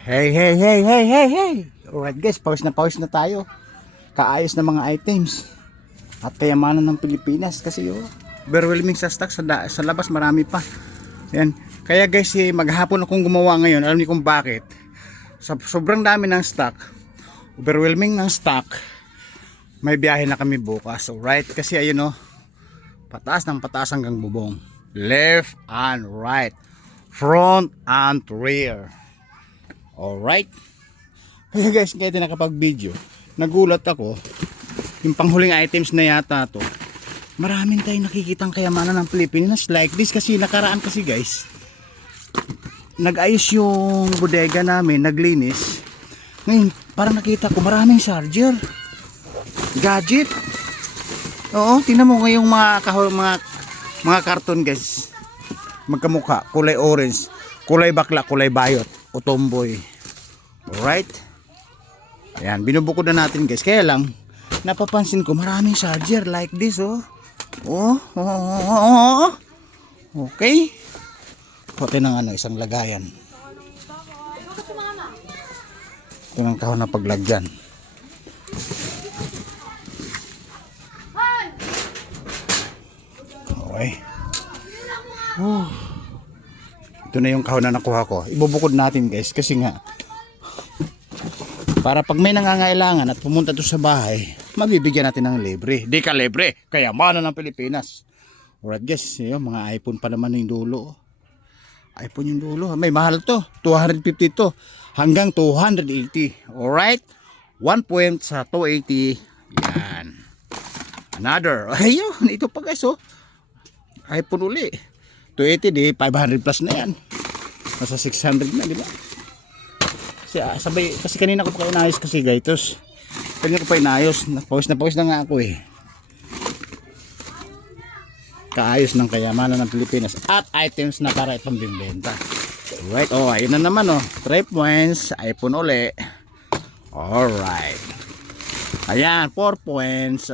Hey, hey, hey, hey, hey, hey. Alright guys, pause na tayo. Kaayos na mga items. At kayamanan ng Pilipinas kasi overwhelming sa stock sa labas marami pa. Yan. Kaya guys, maghapon akong gumawa ngayon. Alam niyo kung bakit? Sobrang dami ng stock. Overwhelming ng stock. May biyahe na kami bukas. Alright, kasi ayun pataas ng pataas hanggang bubong. Left and right. Front and rear. Alright. Kaya guys, kaya din nakapag-video. Nagulat ako. Yung panghuling items na yata to. Maraming tayong nakikitang kayamanan ng Pilipinas like this. Kasi nakaraan kasi guys, nag-ayos yung bodega namin, naglinis. Ngayon, parang nakita ko maraming charger, gadget. Oo, tingnan mo ngayong mga karton guys. Magkamukha, kulay orange, kulay bakla, kulay bayot, o tomboy. Alright. Ayan, binubukod na natin guys. Kaya lang, napapansin ko maraming charger like this Okay. Kote ng isang lagayan. Ito ng kahon na paglagyan. Okay. Ito na yung kahon na nakuha ko. Ibubukod natin guys kasi nga para pag may nangangailangan at pumunta to sa bahay, mabibigyan natin ng libre. Di ka libre, kayamanan ng Pilipinas. Alright guys, yung mga iPhone pa naman yung dulo. iPhone yung dulo. May mahal to. 250 to. Hanggang 280. Alright. 1 point sa 280. Yan. Another. Ayun. Ito pa guys iPhone uli. 280 di 500 plus na yan. Nasa 600 na, di ba? Kasi kanina ko pa inayos kasi guys. Kanina ko pa inayos. Na pause na nga ako Kaayos ng kayamanan ng Pilipinas at items na para itong bimbenta. Alright, ayun na naman 3 points, iPhone uli. Alright. Ayan, 4 points.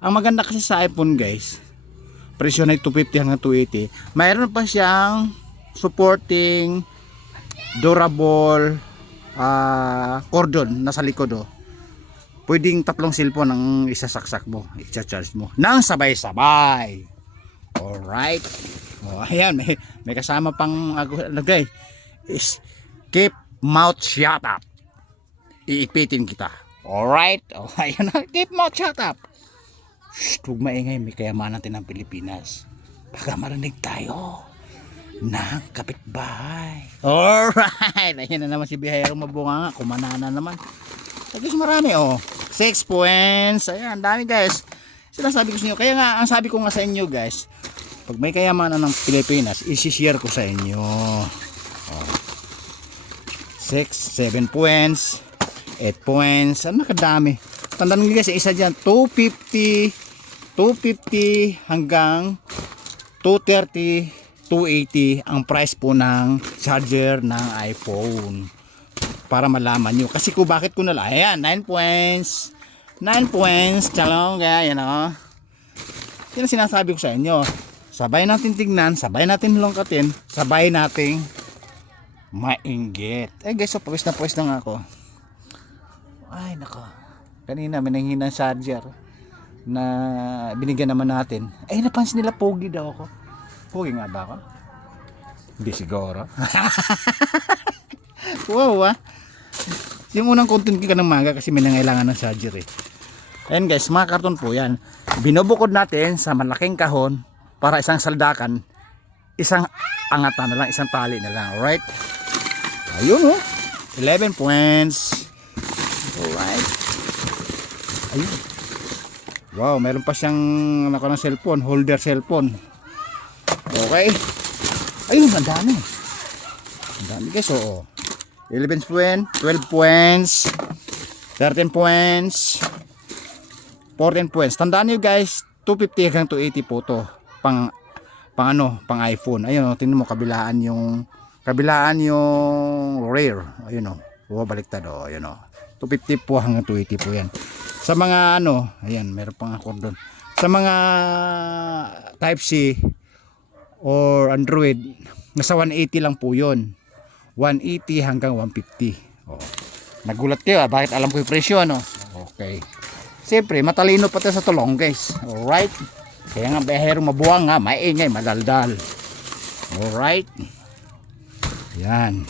Ang maganda kasi sa iPhone guys, presyo na 250 hanggang 280. Mayroon pa siyang supporting durable cordon nasa likod Pwedeng 3 cellphone ang isasaksak mo, i-charge mo nang sabay-sabay. Alright. Ayan, may kasama pang lagay is keep mouth shut up. Iipitin kita. Alright. Ayan na, keep mouth shut up. Shh, huwag maingay, may kayamanan natin ng Pilipinas. Baka marinig tayo ng kapitbahay. Alright. Ayan na naman si Bihayarong mabunga nga. Kumanana naman. Guys, marami 6 points. Ayan, dami guys. Sinasabi ko sa inyo. Kaya nga, ang sabi ko nga sa inyo guys, pag may kayamanan ng Pilipinas, isi-share ko sa inyo. 6, 7 points, 8 points. Ano kadami. Tandaan nyo guys, isa dyan, 250 hanggang 230, 280 ang price po ng charger ng iPhone. Para malaman nyo. Kasi kung bakit ko nala. Ayan, 9 points. 9 points. Chalong. Kaya yan Yan ang sinasabi ko sa inyo. Sabay natin tignan. Sabay natin lungkatin. Sabay nating mainggit. Guys, pawis na nga ako. Ay, nako. Kanina may nanghinang charger na binigyan naman natin. Napansin nila pogi daw ako. Pogi nga ba ako? Hindi siguro. Wow Yung unang content ko ng maga kasi may nangailangan ng charger Ayan guys, mga karton po yan. Binubukod natin sa malaking kahon para isang saldakan, isang angatan na lang, isang tali na lang. Alright. Ayun 11 points. Alright. Ayun. Wow, meron pa siyang ng cellphone, holder cellphone. Okay. Ayun, ang dami. Ang dami guys 11 points, 12 points, 13 points, 14 points. Tandaan nyo guys, 250 hanggang 280 po to. Pang iPhone. Ayun tingnan mo kabilaan yung rear. Ayun baliktad ayun 250 po hanggang 280 po yan. Sa mga ayan, meron pang cordon. Sa mga Type C or Android, nasa 180 lang po 'yon. 180 hanggang 150. Oh. Nagulat kayo, bakit alam ko yung presyo, ano? Okay. Siyempre, matalino pa tayo sa tulong, guys. Alright. Kaya nga, behero mabuwang nga, maingay, madaldal. Alright. Yan.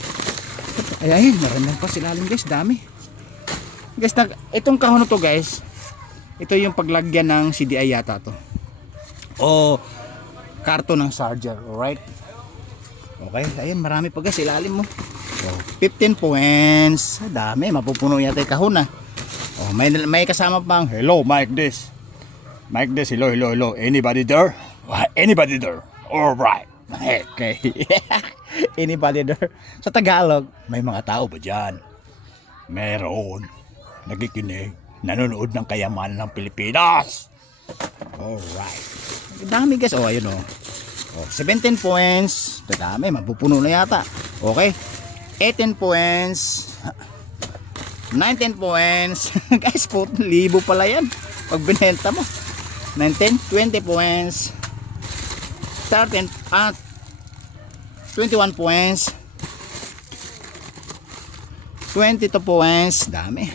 Ay, meron pa silalim, guys. Dami. Guys, itong kahon na to, guys. Ito yung paglagyan ng CDI yata to. O karton ng charger. Alright. Okay. Ayun, marami pa, guys. Ilalim mo. Oh, 15 points. Dami. Mapupuno yata yung kahon na. Oh, may kasama pang, hello, mic this. Mic this, hello, hello, hello. Anybody there? Anybody there? Alright. Okay. Anybody there? Sa Tagalog, may mga tao ba dyan? Meron. Nagikinig. Nanonood ng kayamanan ng Pilipinas. Alright. Dami, guys. Oh, ayun, oh. Oh, 17 points. Dami. Mapupuno na yata. Okay. 18 points. 19 points. Guys, 1,000 pala yan pag binenta mo. 19, 20 points. 13, 21 points. 22 points. Dami.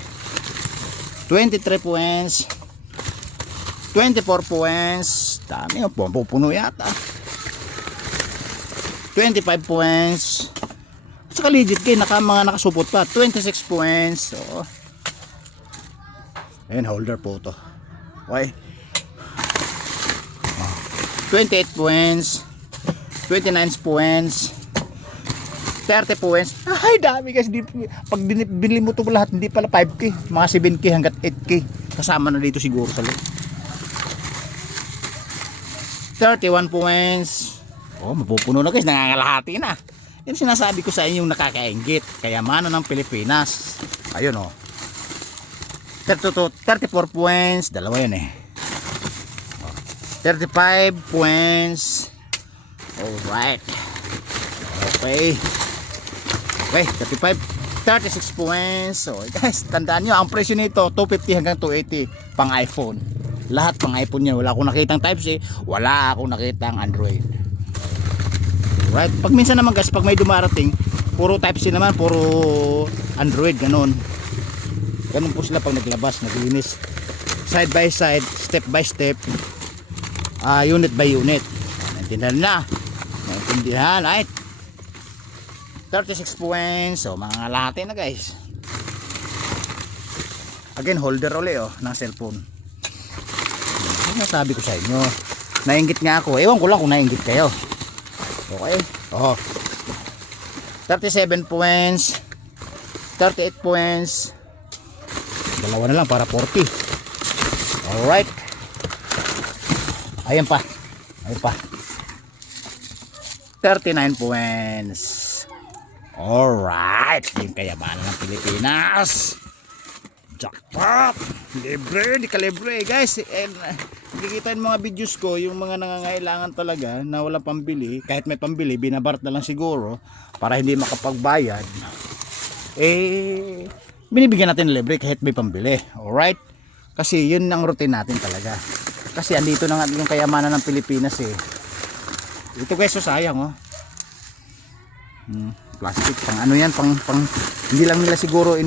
23 points. 24 points. Dami. Pupuno yata. 25 points. Saka legit kayo, mga nakasupot pa. 26 points. So, ayun, holder po to. Okay. 28 points. 29 points. 30 points. Ay, dami, guys. Pag binili mo to lahat, hindi pala 5K. Mga 7K hanggat 8K. Kasama na dito siguro sa loob. 31 points. Oh, mapupuno na, guys. Nangangalahati na. Yan sinasabi ko sa inyong nakakainggit. Kayamanan ng Pilipinas. Ayun, oh. 34 points. Dalawa yan, eh. 35 points. Alright. Okay. Okay, 35. 36 points. So, guys, tandaan nyo, ang presyo nito, 250 hanggang 280 pang iPhone. Lahat pang iPhone yan. Wala akong nakitang Type-C. Wala akong nakitang Android. Right? Pag minsan naman, guys, pag may dumarating, puro Type-C naman, puro Android, ganun. Ganun po sila pag naglabas, naglinis. Side by side, step by step, unit by unit. Naintindihan na. Naintindihan, right? 36 points. So, mga lahat na, guys. Again, holder ulit, oh, ng cellphone. Ano sabi ko sa inyo? Nainggit nga ako. Ewan ko lang kung nainggit kayo. Okay. Oh. 37 points. 38 points. Dalawa na lang para 40. Alright. Ayan pa. Ayan pa. 39 points. Alright. Yung kayamanan ng Pilipinas. Jackpot. Libre. Di ka libre, guys. And nakikita yung mga videos ko, yung mga nangangailangan talaga na walang pambili, kahit may pambili, binabarat na lang siguro para hindi makapagbayad, eh binibigyan natin libre kahit may pambili. Alright? Kasi yun ang routine natin talaga. Kasi andito na nga yung kayamanan ng Pilipinas, eh. Ito, guys, so sayang, oh. Plastic, pang ano yan, pang hindi lang nila siguro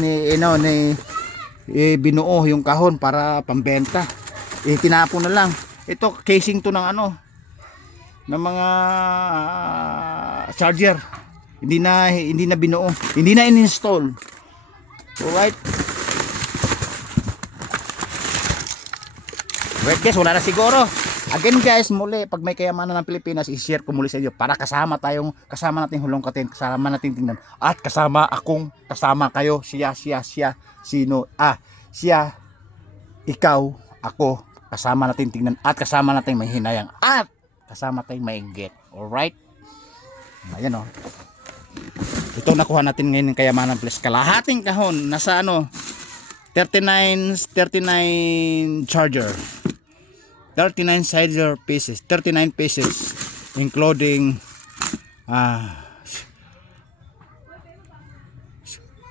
binuo yung kahon para pambenta. Tinapon na lang. Ito casing to ng ano, ng mga charger. Hindi na binuo, hindi na in-install. Alright. Wait, guys, wala na siguro. Again, guys, muli, pag may kayamanan ng Pilipinas, i-share ko muli sa inyo para kasama nating hulongkatin, kasama nating tingnan, at kasama kayo, siya, sino, siya, ikaw, ako, kasama natin tingnan, at kasama natin may hinayang, at kasama tayong mainggit. Alright? Ayan, oh. Ito nakuha natin ngayon ng kayamanan plus kalahating kahon, nasa 39 charger, 39 charger pieces, 39 pieces, including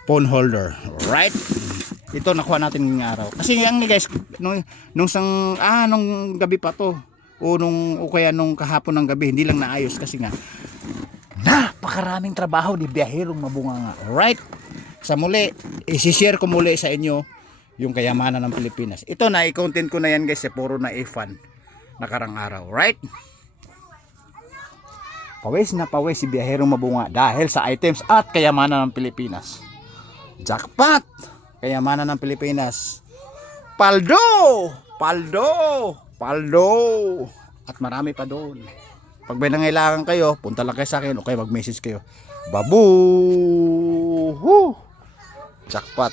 phone holder. Right? Ito nakuha natin ngayong araw. Kasi yang guys, nung gabi pa to, o kaya nung kahapon ng gabi, hindi lang naayos kasi nga napakaraming trabaho ni Biyahirong Mabunganga. Alright? Sa muli, isi-share ko muli sa inyo yung kayamanan ng Pilipinas. Ito na, i-content ko na yan guys, puro na fun nakarang araw. Right? Pawis na pawis si Biyahirong Mabunga dahil sa items at kayamanan ng Pilipinas. Jackpot! Kayamanan ng Pilipinas. Paldo! Paldo! Paldo! At marami pa doon. Pag may nangailangan kayo, punta lang kayo sa akin o kayo mag-message kayo. Babu! Jackpot!